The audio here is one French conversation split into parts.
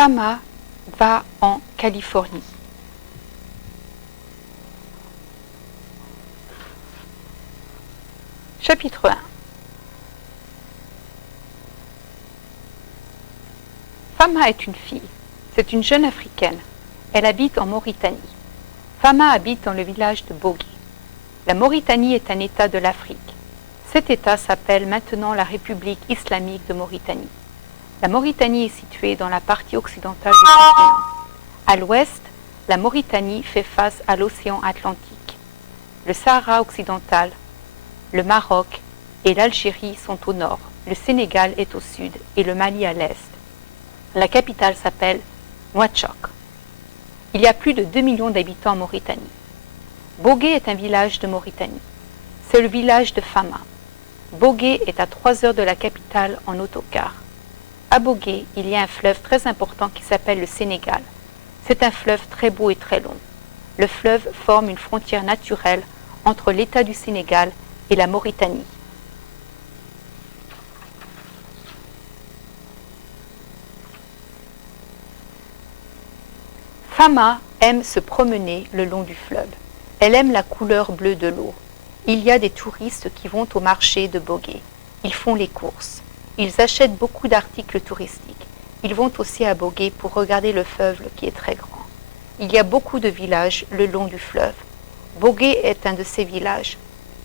Fama va en Californie. Chapitre 1. Fama est une fille. C'est une jeune africaine. Elle habite en Mauritanie. Fama habite dans le village de Bogué. La Mauritanie est un État de l'Afrique. Cet État s'appelle maintenant la République islamique de Mauritanie. La Mauritanie est située dans la partie occidentale du continent. À l'ouest, la Mauritanie fait face à l'océan Atlantique. Le Sahara occidental, le Maroc et l'Algérie sont au nord, le Sénégal est au sud et le Mali à l'est. La capitale s'appelle Nouakchott. Il y a plus de 2 millions d'habitants en Mauritanie. Bogué est un village de Mauritanie. C'est le village de Fama. Bogué est à 3 heures de la capitale en autocar. À Bogué, il y a un fleuve très important qui s'appelle le Sénégal. C'est un fleuve très beau et très long. Le fleuve forme une frontière naturelle entre l'État du Sénégal et la Mauritanie. Fama aime se promener le long du fleuve. Elle aime la couleur bleue de l'eau. Il y a des touristes qui vont au marché de Bogué. Ils font les courses. Ils achètent beaucoup d'articles touristiques. Ils vont aussi à Bogué pour regarder le fleuve qui est très grand. Il y a beaucoup de villages le long du fleuve. Bogué est un de ces villages.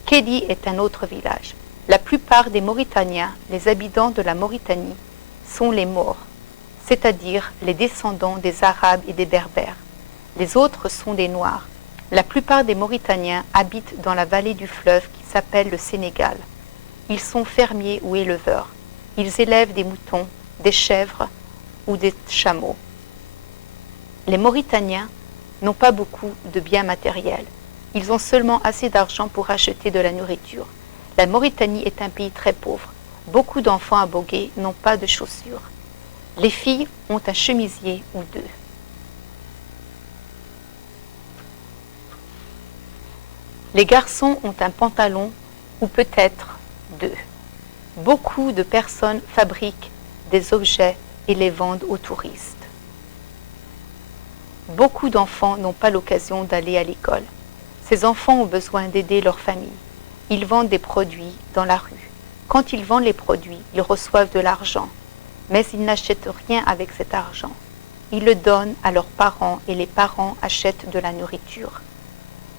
Kédi est un autre village. La plupart des Mauritaniens, les habitants de la Mauritanie, sont les Maures, c'est-à-dire les descendants des Arabes et des Berbères. Les autres sont des Noirs. La plupart des Mauritaniens habitent dans la vallée du fleuve qui s'appelle le Sénégal. Ils sont fermiers ou éleveurs. Ils élèvent des moutons, des chèvres ou des chameaux. Les Mauritaniens n'ont pas beaucoup de biens matériels. Ils ont seulement assez d'argent pour acheter de la nourriture. La Mauritanie est un pays très pauvre. Beaucoup d'enfants à Bogué n'ont pas de chaussures. Les filles ont un chemisier ou deux. Les garçons ont un pantalon ou peut-être deux. Beaucoup de personnes fabriquent des objets et les vendent aux touristes. Beaucoup d'enfants n'ont pas l'occasion d'aller à l'école. Ces enfants ont besoin d'aider leur famille. Ils vendent des produits dans la rue. Quand ils vendent les produits, ils reçoivent de l'argent, mais ils n'achètent rien avec cet argent. Ils le donnent à leurs parents et les parents achètent de la nourriture.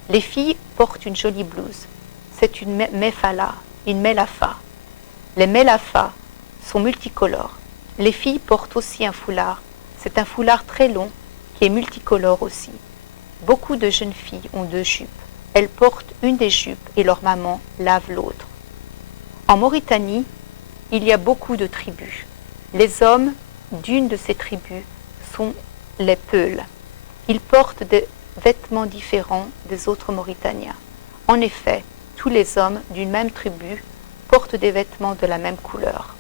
Les filles portent une jolie blouse. C'est une mefala, une melafa. Les melafas sont multicolores. Les filles portent aussi un foulard. C'est un foulard très long qui est multicolore aussi. Beaucoup de jeunes filles ont 2 jupes. Elles portent une des jupes et leur maman lave l'autre. En Mauritanie, il y a beaucoup de tribus. Les hommes d'une de ces tribus sont les Peuls. Ils portent des vêtements différents des autres Mauritaniens. En effet, tous les hommes d'une même tribu portent des vêtements de la même couleur.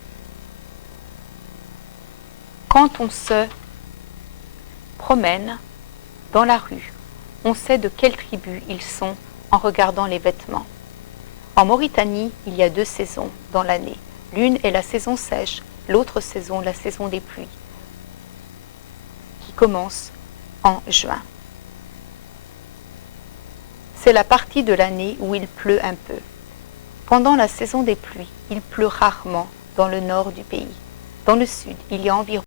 Quand on se promène dans la rue, on sait de quelle tribu ils sont en regardant les vêtements. En Mauritanie, il y a 2 saisons dans l'année. L'une est la saison sèche, l'autre saison, la saison des pluies, qui commence en juin. C'est la partie de l'année où il pleut un peu. Pendant la saison des pluies, il pleut rarement dans le nord du pays. Dans le sud, il y a environ